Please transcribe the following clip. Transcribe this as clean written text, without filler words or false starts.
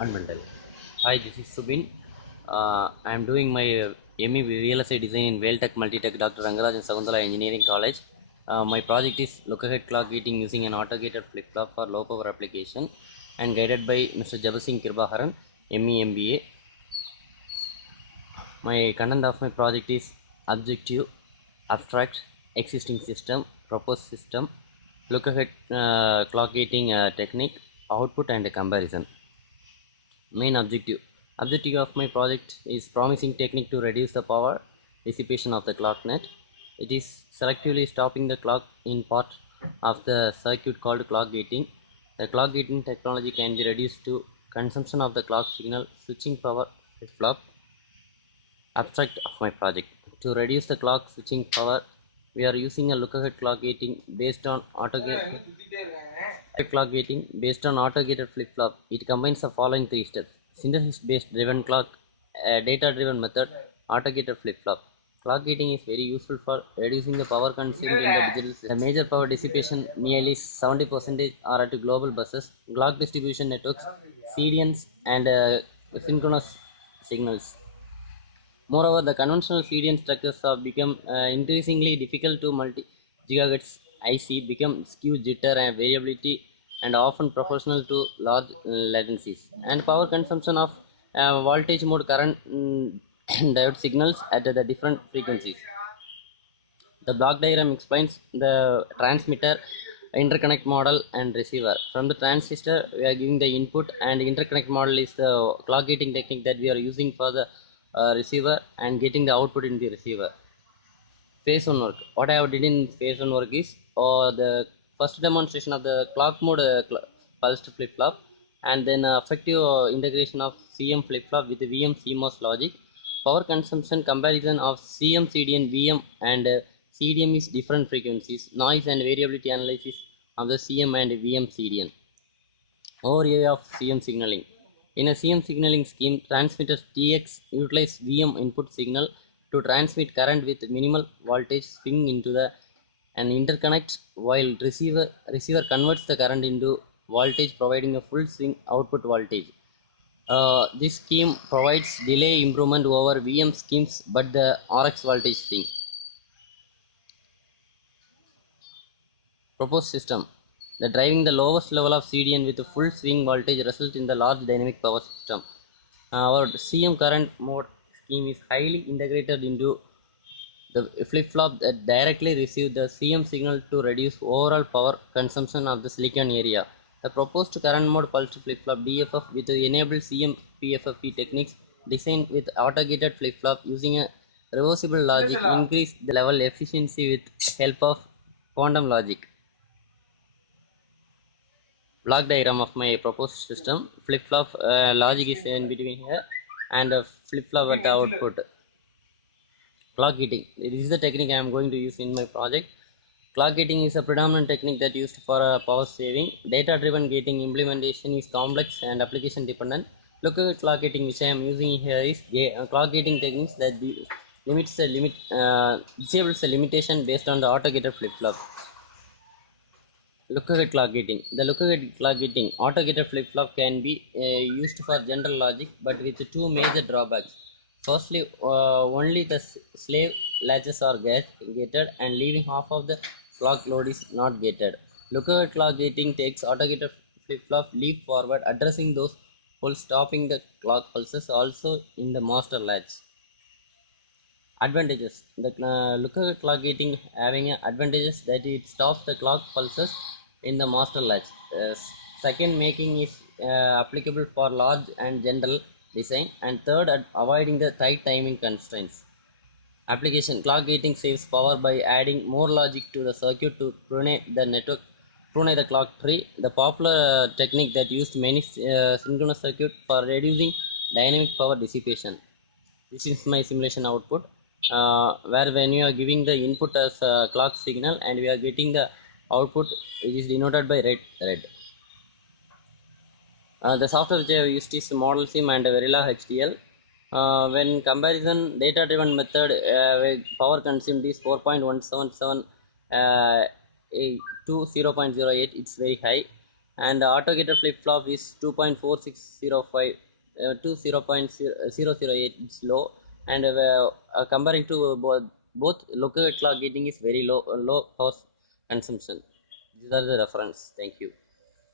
Unbundle. Hi, this is Subin. I am doing my ME Real Estate Design in VELECH Multitech Dr. Rangaraj and Sagundala Engineering College. My project is look ahead clock gating using an auto-gated flip-flop for low power application and guided by Mr. Jabasingh Kirbaharan, ME MBA. My content of my project is objective, abstract, existing system, proposed system, look ahead clock gating technique, output and comparison. Main objective of my project is promising technique to reduce the power dissipation of the clock net. It is selectively stopping the clock in part of the circuit called clock gating. The clock gating technology can be reduced to consumption of the clock signal switching power flip-flop. Abstract of my project: to reduce the clock switching power, we are using a look ahead clock gating based on auto-gated flip-flop. It combines the following three steps: synthesis-based driven clock, data-driven method, auto-gated flip-flop. Clock gating is very useful for reducing the power consumed in the digital system. The major power dissipation, nearly 70%, are at global buses, clock distribution networks, CDNs, and synchronous signals. Moreover, the conventional CDN structures have become increasingly difficult to multi-gigahertz IC, become skew, jitter, and variability, and often proportional to large latencies. And power consumption of voltage mode current diode signals at the different frequencies. The block diagram explains the transmitter, interconnect model, and receiver. From the transistor, we are giving the input, and interconnect model is the clock gating technique that we are using for the receiver and getting the output in the receiver. Phase 1 work. What I have did in phase 1 work is the first demonstration of the clock mode pulsed flip flop, and then effective integration of CM flip flop with VM CMOS logic. Power consumption comparison of CM CDN VM and CDM is different frequencies. Noise and variability analysis of the CM and VM CDN. Overview of CM signaling. In a CM signaling scheme, transmitters TX utilize VM input signal to transmit current with minimal voltage swing into the an interconnect, while receiver converts the current into voltage, providing a full swing output voltage. This scheme provides delay improvement over VM schemes, but the RX voltage swing. Proposed system: the driving the lowest level of CDN with a full swing voltage results in the large dynamic power system. Our CM current mode scheme is highly integrated into the flip-flop that directly receive the CM signal to reduce overall power consumption of the silicon area. The proposed current mode pulsed flip-flop DFF with the enabled CM PFFE techniques designed with auto-gated flip-flop using a reversible logic increase the level efficiency with help of quantum logic. Block diagram of my proposed system. Flip-flop logic is in between here, and flip-flop at the output. Clock gating. This is the technique I am going to use in my project. Clock gating is a predominant technique that used for power saving. Data-driven gating implementation is complex and application dependent. Look at clock gating, which I am using here, is clock gating techniques that disables the limitation based on the auto-gated flip-flop. Look ahead clock gating. The look ahead clock gating auto-gated flip-flop can be used for general logic, but with two major drawbacks. Firstly, only the slave latches are gated, and leaving half of the clock load is not gated. Look ahead clock gating takes auto-gated flip-flop leap forward, addressing those while stopping the clock pulses also in the master latch. Advantages: the look ahead clock gating having advantages that it stops the clock pulses in the master latch. Second, making is applicable for large and general design, and third, avoiding the tight timing constraints. Application: clock gating saves power by adding more logic to the circuit to prune the clock tree. The popular technique that used many synchronous circuit for reducing dynamic power dissipation. This is my simulation output, where when you are giving the input as a clock signal and we are getting the output, which is denoted by red. The software which I have used is Model Sim and Verilla HDL. When comparison data driven method, power consumed is 4.177 to 0.08. It's very high. and the auto gated flip flop is 2.4605 to 0.008. It's low, and comparing to both local clock gating is very low power consumption. These are the reference. Thank you.